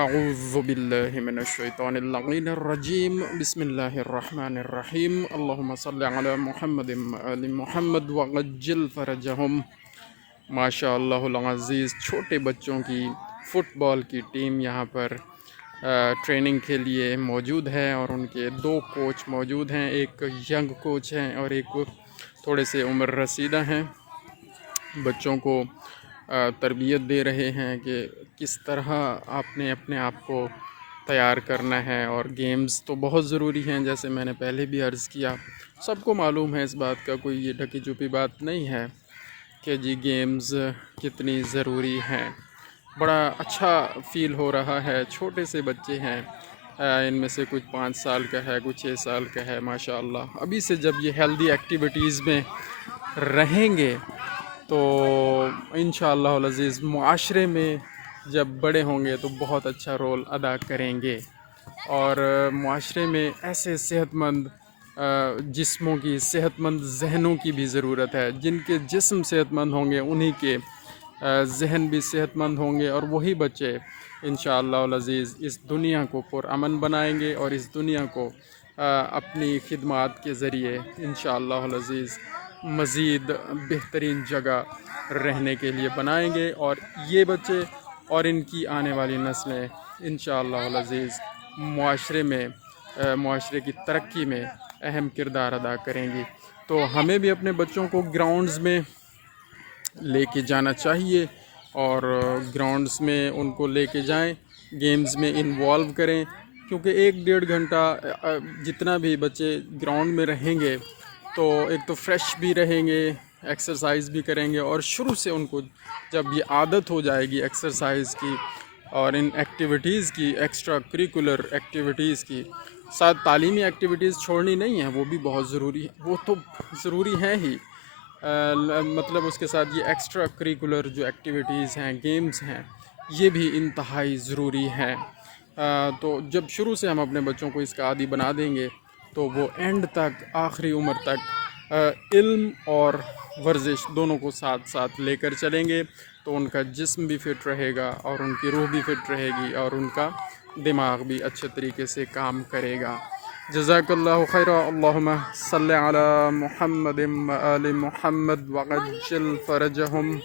اعوذ باللہ من الشیطان اللعین الرجیم بسم اللہ الرحمن الرحیم اللہم صلی علی محمد آل محمد وعجل فرجہم۔ ماشاء اللہ العزیز، چھوٹے بچوں کی فٹ بال کی ٹیم یہاں پر ٹریننگ کے لیے موجود ہے اور ان کے دو کوچ موجود ہیں، ایک ینگ کوچ ہیں اور ایک تھوڑے سے عمر رسیدہ ہیں۔ بچوں کو تربیت دے رہے ہیں کہ کس طرح آپ نے اپنے آپ کو تیار کرنا ہے، اور گیمز تو بہت ضروری ہیں، جیسے میں نے پہلے بھی عرض کیا، سب کو معلوم ہے اس بات کا، کوئی یہ ڈھکی چھپی بات نہیں ہے کہ جی گیمز کتنی ضروری ہیں۔ بڑا اچھا فیل ہو رہا ہے، چھوٹے سے بچے ہیں، ان میں سے کچھ 5 سال کا ہے، کچھ 6 سال کا ہے، ماشاءاللہ۔ ابھی سے جب یہ ہیلدی ایکٹیویٹیز میں رہیں گے تو انشاءاللہ العزیز معاشرے میں جب بڑے ہوں گے تو بہت اچھا رول ادا کریں گے، اور معاشرے میں ایسے صحت مند جسموں کی، صحت مند ذہنوں کی بھی ضرورت ہے۔ جن کے جسم صحت مند ہوں گے انہی کے ذہن بھی صحت مند ہوں گے، اور وہی بچے انشاءاللہ العزیز اس دنیا کو پرامن بنائیں گے، اور اس دنیا کو اپنی خدمات کے ذریعے انشاءاللہ العزیز مزید بہترین جگہ رہنے کے لیے بنائیں گے، اور یہ بچے اور ان کی آنے والی نسلیں انشاءاللہ العزیز معاشرے کی ترقی میں اہم کردار ادا کریں گی۔ تو ہمیں بھی اپنے بچوں کو گراؤنڈز میں لے کے جانا چاہیے، اور گراؤنڈز میں ان کو لے کے جائیں، گیمز میں انوالو کریں، کیونکہ 1-1.5 گھنٹہ جتنا بھی بچے گراؤنڈ میں رہیں گے تو ایک تو فریش بھی رہیں گے، ایکسرسائز بھی کریں گے، اور شروع سے ان کو جب یہ عادت ہو جائے گی ایکسرسائز کی اور ان ایکٹیویٹیز کی، ایکسٹرا کریکولر ایکٹیویٹیز کی، ساتھ تعلیمی ایکٹیویٹیز چھوڑنی نہیں ہیں، وہ بھی بہت ضروری ہے، وہ تو ضروری ہیں ہی، مطلب اس کے ساتھ یہ ایکسٹرا کریکولر جو ایکٹیویٹیز ہیں، گیمز ہیں، یہ بھی انتہائی ضروری ہیں۔ تو جب شروع سے ہم اپنے بچوں کو اس کا عادی بنا دیں گے تو وہ اینڈ تک، آخری عمر تک علم اور ورزش دونوں کو ساتھ ساتھ لے کر چلیں گے، تو ان کا جسم بھی فٹ رہے گا، اور ان کی روح بھی فٹ رہے گی، اور ان کا دماغ بھی اچھے طریقے سے کام کرے گا۔ جزاک اللہ خیرا، اللہم صلی علی محمد آل محمد وعجل فرجہم۔